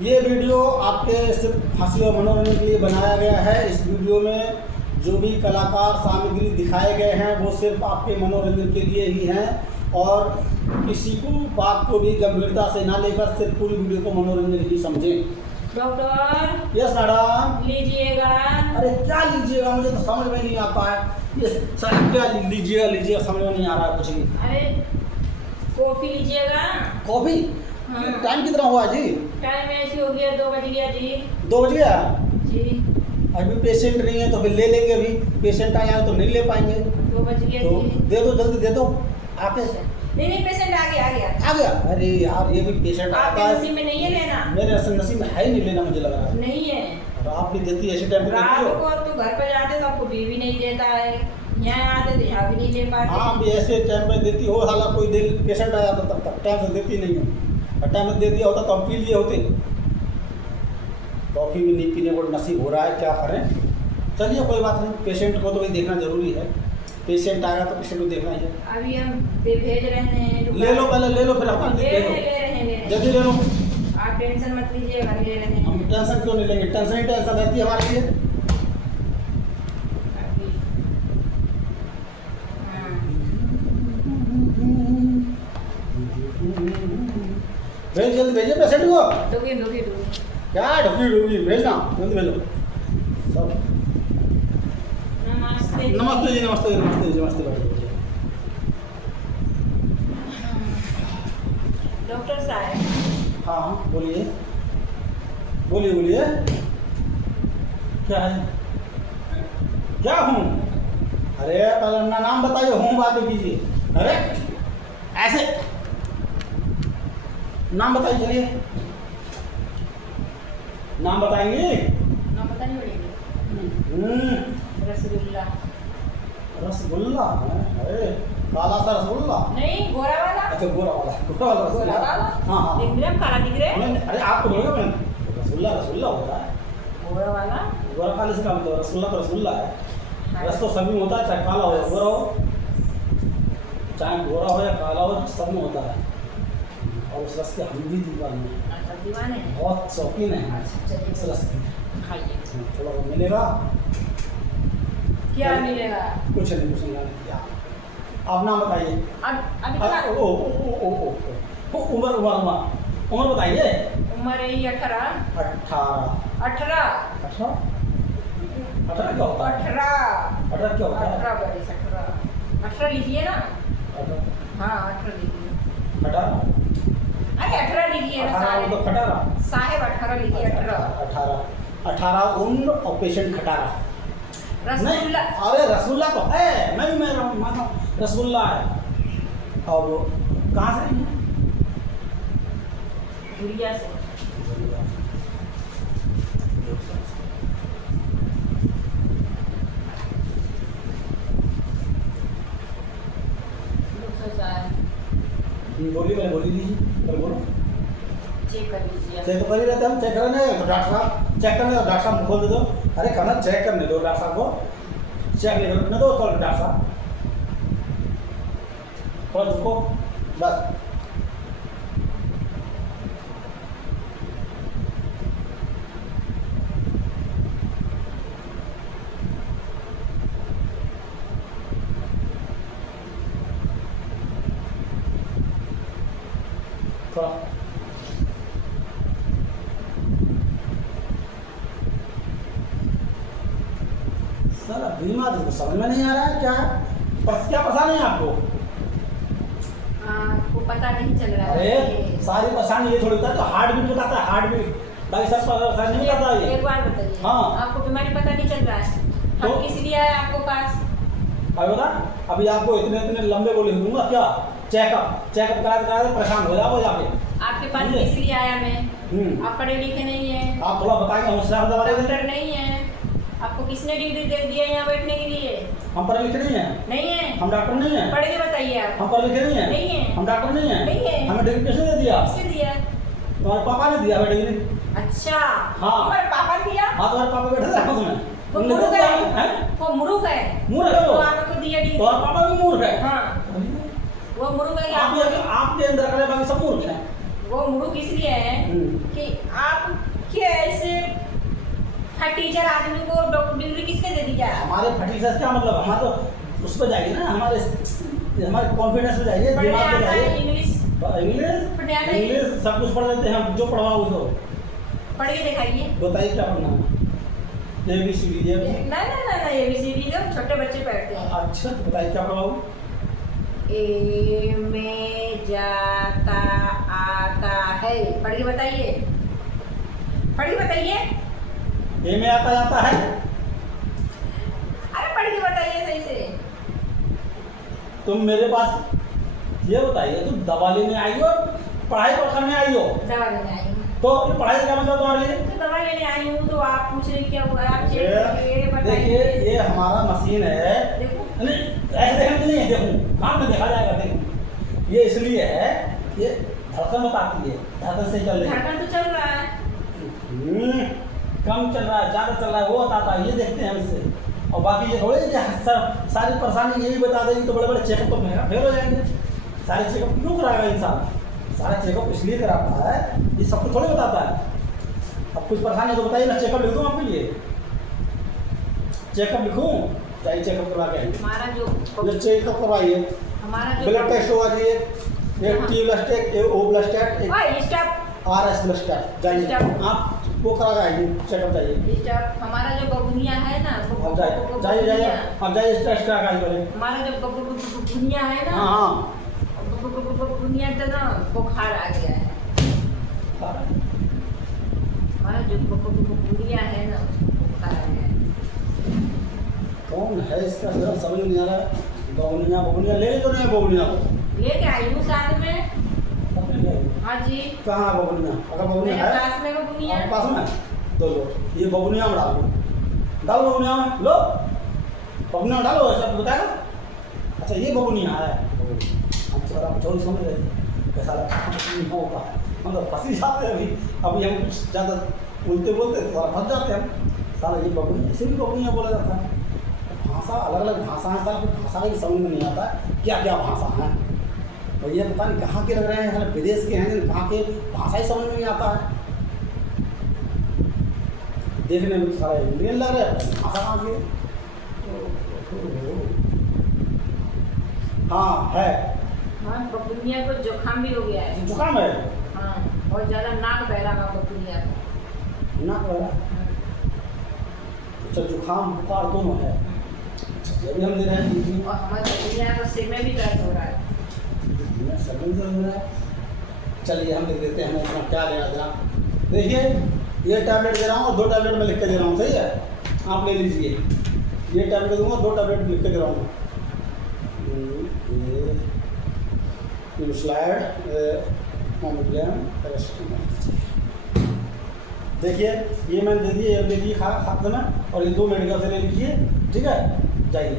ये वीडियो आपके सिर्फ हंसी और मनोरंजन के लिए बनाया गया है। इस वीडियो में जो भी कलाकार सामग्री दिखाए गए हैं वो सिर्फ आपके मनोरंजन के लिए ही हैं और किसी को बात को भी गंभीरता से ना लेकर सिर्फ पूरी वीडियो को मनोरंजन ही समझें। Doctor yes madam. लीजिएगा। अरे क्या लीजिएगा, मुझे तो समझ में नहीं आता है। ये सर क्या लीजिएगा समझ में नहीं आ रहा है कुछ भी। अरे कॉफी लीजिएगा। कॉफी? हाँ। टाइम कितना हुआ जी? टाइम ऐसी हो गया 2 बज गया जी। 2 बज गया? जी अभी पेशेंट नहीं है तो फिर ले लेंगे। अभी पेशेंट आया तो नहीं ले पाएंगे। 2 बज गया तो जी। दे दो, जल्दी दे दो आके। नहीं पेशेंट आ गया। आ गया? अरे यार ये भी पेशेंट आपके आता है। नसीब में नहीं है लेना। मेरे नसीब में है ही नहीं लेना, मुझे लग रहा है। नहीं है। और आप भी देती है ऐसे टाइम पे रात देती को हो। तो घर पे जाते तो आपको बीवी नहीं देता है, यहाँ आते तो यहाँ भी नहीं ले पाते। हाँ भी ऐसे टाइम पे देती हो। हालांकि कोई देर पेशेंट आया तो तब तक टाइम से देती नहीं हो। और टाइम से दे दिया होता तो हम पी लिए होते। कॉफ़ी भी नहीं पीने को नसीब हो रहा है, क्या करें। चलिए कोई बात नहीं, पेशेंट को तो भी देखना जरूरी है। पेशेंट आएगा तो पेशेंट को देखना ही है। अभी हम भेज रहे हैं। ले लो पहले, ले लो फिर अपन ले रहे हैं। जल्दी ले लो। आप टेंशन मत लीजिएगा, ले रहे हैं। हम टेंशन क्यों नहीं लेंगे? टेंशन ही टेंशन रहती है हमारे लिए। अभी हाँ। भेज जल्दी भेजिए पेशेंट को। डोगी क्या ढुकी भेजना, जल्दी भेजो सब। नमस्ते नमस्ते जी, नमस्ते जी, नमस्ते जी, नमस्ते बैठो। डॉक्टर साहब। हाँ हाँ बोलिए बोलिए। क्या है? क्या हूँ? अरे पहले अपना नाम बताइए, हूँ बात कीजिए। अरे ऐसे नाम बताइए, चलिए नाम बताएंगे। नाम पता नहीं पड़ेगा। रसगुल्ला। रसगुल्ला है? अरे काला सा रसगुल्ला? नहीं गोरा वाला। अच्छा गोरा वाला रसगुल्ला। हाँ हाँ दिख रहे हैं, काला दिख रहे हैं। अरे आपको बोलेगा मैंने रसगुल्ला होता है। गोरा वाला। गोरा काले से काम तो रसगुल्ला तो रसगुल्ला है। रस तो सभी में होता है, चाहे काला हो या गोरा हो, चाहे गोरा हो या काला हो, सब में होता है। और उस रस के हम भी दीवाने हैं, दीवाने हैं। बहुत शौकीन है इस रस के। खाइए। थोड़ा बहुत मिलेगा। क्या मिलेगा? कुछ नहीं क्या। आप नाम बताइए। अभी उम्र बताइए। उम्र यही 18। 18 क्या होता है? 18 क्या होता है? 18 लिखिए ना। 18 हाँ 18 लिखिए। 18 अरे 18 लिखिए ना। 18 तो खटारा। साहेब 18 लिखिए। 18 उम्र और पेशेंट खटारा। रसगुल्ला। अरे रसगुल्ला तो है, मैं मानो रसगुल्ला है। और वो कहाँ से है? गुड़िया से। बोली मैंने बोली लीजिए, पर बोलो। चेक कर लीजिए। चेक तो कर ही रहते हम। चेक करेंगे तो डॉक्टर साहब चेक करने दो। डॉक्टर साहब खोल दे दो। अरे कहना चेक करने दो डॉक्टर साहब को। चेक करने दो तो डॉक्टर साहब थोड़ा रुको बस। थोड़ा साला बीमा तो समझ में नहीं आ रहा है क्या है। क्या पता नहीं आपको? आपको पता नहीं चल रहा अरे है। सारी परेशानी ये थोड़ी होता है, तो हार्ट बीट बताता है। हार्ट बीट बाकी सब परेशानी नहीं बताता ये। एक बार बताइए। हाँ। आपको बीमारी पता नहीं चल रहा है। तो? हम किस लिए आए आपको पास? अभी बता, अभी आपको इतने लंबे बोले दूंगा क्या? चेकअप कराते परेशान हो जाओ जाके। आपके पास किस लिए आया मैं? हम्म। आप पढ़े लिखे नहीं है, आप थोड़ा बताएंगे, हम उससे दवा दे दें। डॉक्टर नहीं है। आपको किसने डिग्री दे दिया यहाँ बैठने के लिए? हम पढ़े लिखे नहीं हैं। नहीं है। हम डॉक्टर नहीं हैं। पढ़ के बताइए आप। हम पढ़े लिखे नहीं हैं। नहीं है। हम डॉक्टर नहीं हैं। नहीं है। हमें डिग्री किसने दे दिया? किसने दिया? तुम्हारे पापा ने दिया हमें डिग्री। अच्छा। हाँ। हमारे पापा ने दिया? हाँ तुम्हारे पापा बैठे थे उसमें। वो उनने मूर्ख दिया है। हैं? वो मूर्ख है। मूर्ख है तो वो। आपको दिया डिग्री। तुम्हारे पापा भी मूर्ख है। हाँ वो मूर्ख है। आपके अंदर करे बाकी सब मूर्ख हैं। वो मूर्ख इसलिए है हम्म। कि आप टीचर आदमी को डिग्री किसने दे दी जाए? हमारे फटीचर क्या मतलब, हमारे तो उस पर जाइए ना, हमारे कॉन्फिडेंस पे जाइए, पढ़ने दिमाग पे आता है जाइए। इंग्लिश? पढ़ने आता है? इंग्लिश सब कुछ पढ़ लेते हैं हम, जो पढ़वाओ उसको। पढ़ के दिखाइए। बताइए क्या पढ़ना है? ABCD ना ABCD तो छोटे बच्चे पढ़ते हैं। अच्छा तो बताइए क्या पढ़वाओ? ए में जाता आता है, पढ़ के बताइए, पढ़ के बताइए। ए में आता जाता है। अरे पढ़ के बताइए सही से। तुम मेरे पास ये बताइए, तुम दवा लेने आई हो पढ़ाई करने आई हो? दवा लेने आई हूँ। तो ये पढ़ाई का क्या मतलब तुम्हारे लिए? तो दवा लेने आई हूँ तो आप पूछ रहे क्या हुआ? आप चेक बताइए। देखिए ये हमारा मशीन है, देखो नहीं ऐसे देखने के लिए नहीं, देखूँ काम में देखा जाएगा। देखो ये इसलिए है, ये धड़कन बताती है, धड़कन से चल रही है। धड़कन तो चल रहा है। कम चल रहा है ज़्यादा चल रहा है वो बताता है, ये देखते हैं इससे। और बाकी ये थोड़े कि सारी परेशानी यही बता देगी तो बड़े बड़े चेकअप तो महंगा फेल हो जाएंगे। सारे चेकअप क्यों कराएगा इंसान? सारा चेकअप इसलिए कराता है, ये सब कुछ थोड़े बताता है। अब कुछ परेशानी है तो बताइए ना, चेकअप लिख दूँ आपके लिए? चेकअप लिखूँ? चाहिए चेकअप करवा के आइए। हमारा जो चेकअप करवाइए, हमारा जो ब्लड टेस्ट होगा जी, एक T ब्लड टेस्ट, एक O ब्लड टेस्ट, एक स्टाफ RS ब्लड टेस्ट। जाइए आप वो करा के आइए, चेकअप जाइए। हमारा जो बबुनिया है ना, अब जाइए अब जाइए टेस्ट करा के आइए। हमारा जो बबुनिया है ना, हाँ बबुनिया तो ना बुखार आ गया है। हमारा जो बबुनिया है ना बुखार आ गया है। कौन है इसका जरा समझ नहीं आ रहा है। बबुनिया बबुनिया ले तो नहीं, बबुनिया को लेके आई हूँ साथ में। हाँ जी। कहाँ है बबुनिया? अगर बबुनिया मेरे है पास में बबुनिया है। पास में तो लो, ये बबुनिया में डालो, डालो बबुनिया में, लो बबुनिया डालो, ऐसा बताएगा। अच्छा ये बबुनिया है, हम थोड़ा कुछ समझ रहे थे कैसा लगा होगा, मतलब फंसी जाते हैं अभी हम कुछ ज़्यादा बोलते थोड़ा फंस जाते हैं हम। सारा ये बबुनिया, इसे भी बबुनिया बोला जाता है। भाषा अलग अलग भाषा है, सारा कुछ भाषा की समझ में नहीं आता क्या क्या भाषा है। और ये पता नहीं कहाँ के लग रहे हैं, विदेश के हैं, कहाँ के भाषा ही समझ में नहीं आता है। देखने में तो सारा इंडियन लग रहा है, भाषा कहाँ की? हाँ है। हाँ बबुनिया को जुकाम भी हो गया है। जुकाम है? हाँ बहुत ज़्यादा नाक बह रहा है बबुनिया को। नाक बह रहा? अच्छा जुकाम बुखार दोनों है, ये भी हम दे रहे हैं। और हमारे बबुनिया को सिर में भी दर्द हो रहा है। सब में दर्द हो रहा है। चलिए हम लिख देते हैं, हमें अपना क्या लेना देना। देखिए ये टैबलेट दे रहा हूँ और 2 टैबलेट में लिख के दे रहा हूँ, सही है? आप ले लीजिए, ये टैबलेट दूँगा, 2 टैबलेट लिख के दे रहा हूँ। ये स्लाइड देखिए ये मैंने दे दिए, ले लीजिए खाते में, और ये 2 मेडिकल से ले लीजिए, ठीक है? जाइए।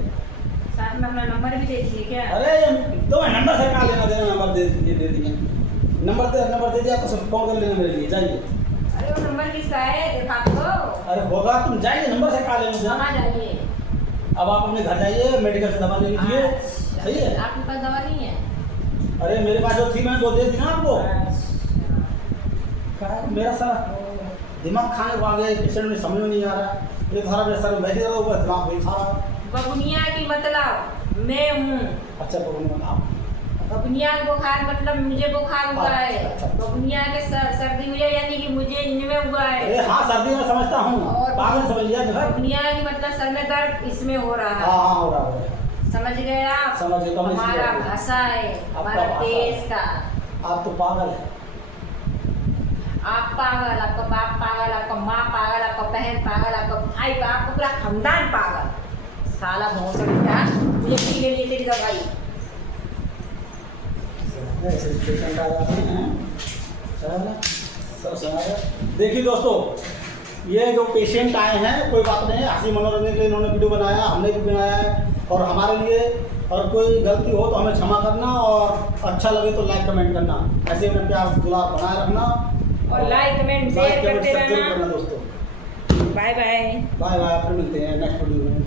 साथ में अपना नंबर भी दे दीजिए क्या? अरे दो नंबर से कहाँ लेना देना, नंबर दे दिए नंबर दे दिया तो सब फोन कर लेना मेरे लिए, जाइए। अरे वो नंबर किसका है देखा तो? अरे होगा, तुम जाइए, नंबर से कहाँ लेना देना। कहाँ जाइए? अब आप अपने घर जाइए, मेडिकल से दवा ले लीजिए, सही है? आपके पास दवा नहीं है? अरे मेरे पास जो थी मैंने वो दे दी ना आपको। मेरा सारा दिमाग खाने को आ गया, पेशेंट में समझ में नहीं आ रहा है, ये सारा मेरा सर बैठे रहा होगा, दिमाग नहीं खा रहा। बबुनिया की मतलब मैं हूँ। अच्छा बबुनिया आप? बबुनिया का बुखार मतलब मुझे बुखार हुआ है। अच्छा। बबुनिया के सर्दी हुई है यानी कि मुझे इनमें हुआ है। अरे हाँ सर्दी में समझता हूँ, और पागल समझ लिया घर। बबुनिया की मतलब सर में दर्द इसमें हो रहा है। हाँ हो रहा है, समझ गए आप? समझ गए। हमारा भाषा है, हमारा देश का। आप तो पागल है। आप पागल, आपका बाप पागल, आपका माँ पागल, आपका बहन पागल, आपका भाई पागल, आपका पूरा खानदान पागल। साला बहुत क्या मुझे पी ले लिए तेरी दवाई। ऐसे पेशेंट आ जाते हैं। देखिए दोस्तों, ये जो पेशेंट आए हैं, कोई बात नहीं, हंसी मनोरंजन के लिए इन्होंने वीडियो बनाया, हमने भी बनाया है, और हमारे लिए, और कोई गलती हो तो हमें क्षमा करना, और अच्छा लगे तो लाइक कमेंट करना, ऐसे में प्यार दुलार बनाए रखना, और लाइक कमेंट शेयर करते रहना दोस्तों। Bye bye. बाय बाय, फिर मिलते हैं नेक्स्ट वीडियो में।